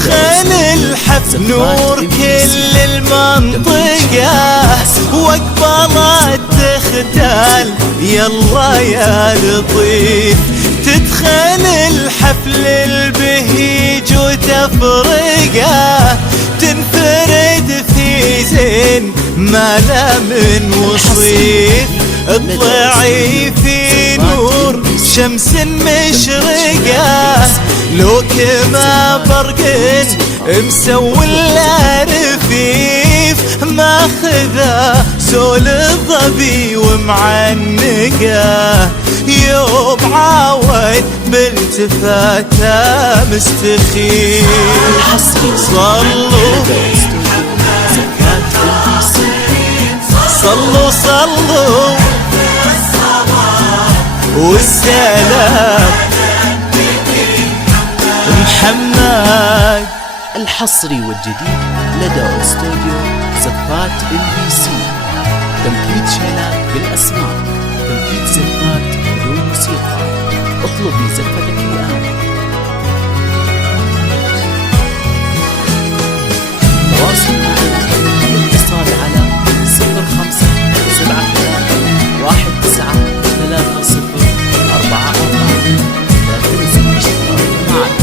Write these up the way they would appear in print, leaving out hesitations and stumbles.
تدخل الحفل نور كل المنطقة وقبلت تختال يلا يا لطيف. تدخل الحفل البهيج وتفرقه تنفرد في زين ما لا من وصيف. اطلعي في نور شمس مشرقة لو كما برق مسول رفيف ماخذه سول الظبي ومعنقه يوم عاود بالتفاته مستخيف. صلوا صلوا والسلام محمد. الحصري والجديد لدى استوديو زفات MBC. تنفيذ شيلات بالأسماء، تنفيذ زفات بدون موسيقى. اطلبي زفتك الآن. تواصل معنا بالاتصال على 0573193044. لا تنسى الاشتراك معنا.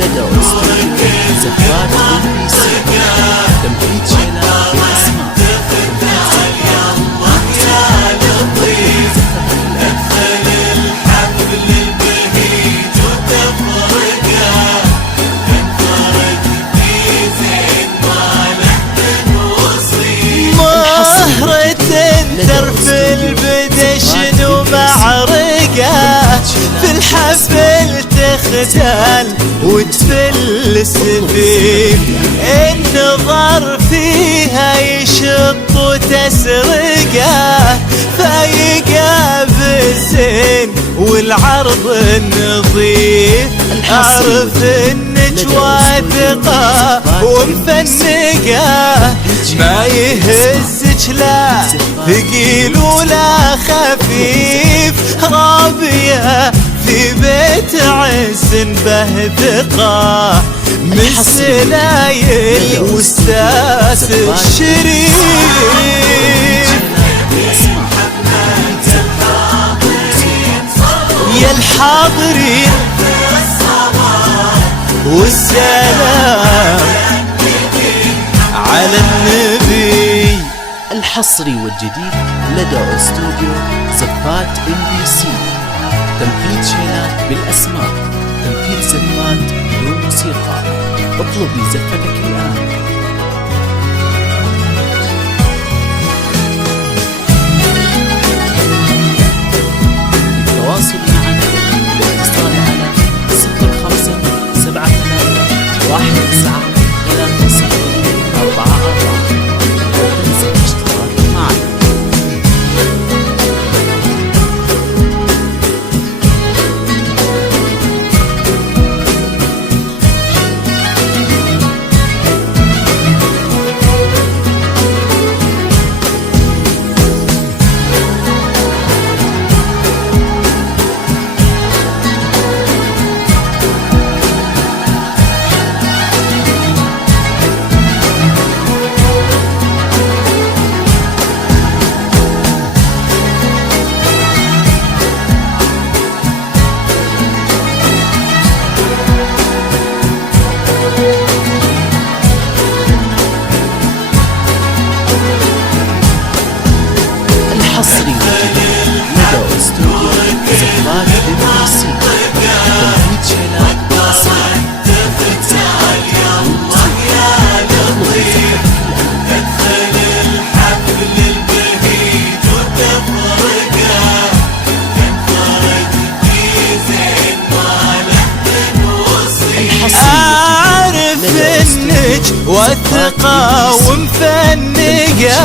لدى استوديو زفات MBC. تنفيذ شيلات بالأسماء، ترفل بدشن ومعرقة في الحفل تختال وتفل سفيف. النظر فيها يشط وتسرقه فايقة بالزين والعرض النظيف. اعرف انك واثقة ومفنقة ما يهزك لا ثقيل ولا خفيف. رابية في بيت عز بهدقة من سلايل واستاس الشريف. يا الحاضرين والسلام على النبي. الحصري والجديد لدى استوديو زفات MBC. تنفيذ شيلات بالأسماء، تنفيذ زفات بدون موسيقى. اطلبي زفتك الآن. التواصل معنا بالاتصال على 0573193044. لا تنسى الاشتراك معنا. والثقة ومفنقة،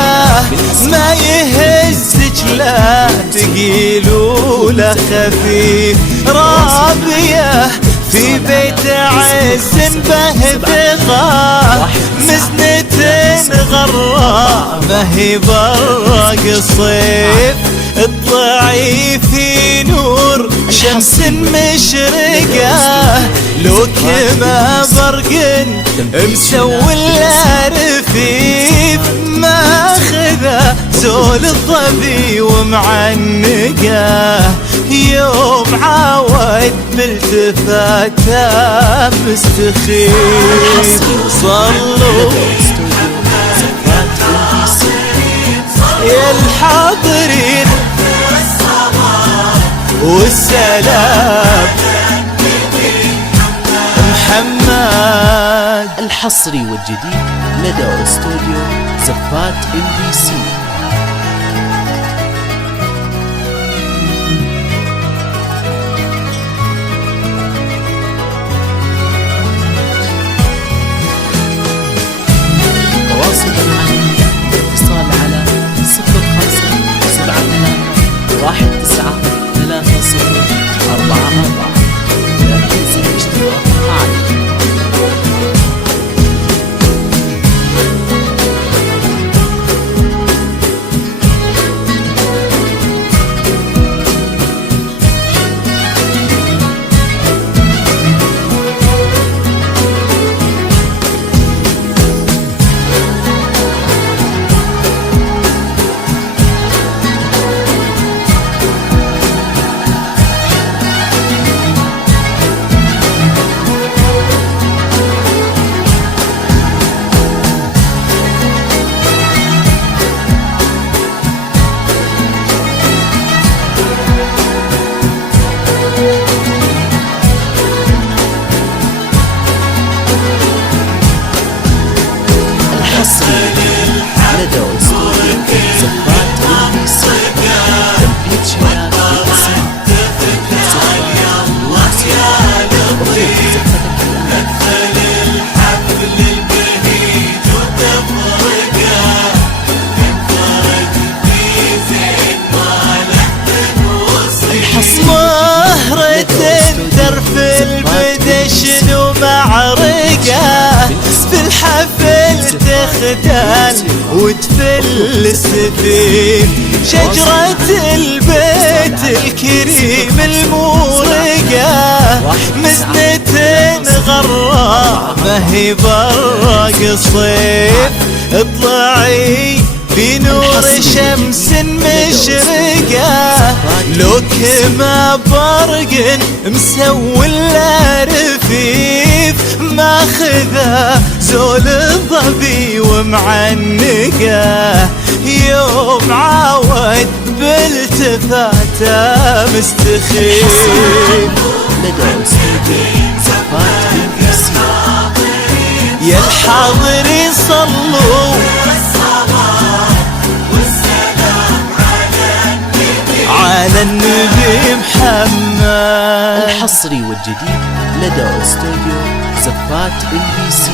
ما يهزك لا ثقيل ولا خفيف. رابية في بيت عز بهثقة، مزنة غراء ما هي برق الصيف. اطلعي في نور شمس مشرقة، لو كما برق مسوي الرفيف. ماخذة زول الظبي ومعنقة، يوم عاود بالتفاته مستخيف. صلوا يا الحاضرين والسلام محمد. الحصري والجديد لدى استوديو زفات MBC. تواصل معي بالاتصال على 0573193044. لا تنسى الاشتراك معنا. لدى استوديو زفات MBC. تنفيذ شباب باسم مهرة الدرف البدشن ومعرقة، في الحفل تختال وتفل السفين. شجرة البيت الكريم المورقة، مزنة غراء ما هي برق الصيف. اطلعي في نور شمس مشرقة، لو كما برق مسوي الرفيف. ماخذة زول الظبي ومعنقة، يوم عاود بالتفاته مستخيف. لدى استوديو زفات MBC. يا الحاضرين صلوا على النبي محمد. الحصري والجديد لدى استوديو زفات MBC.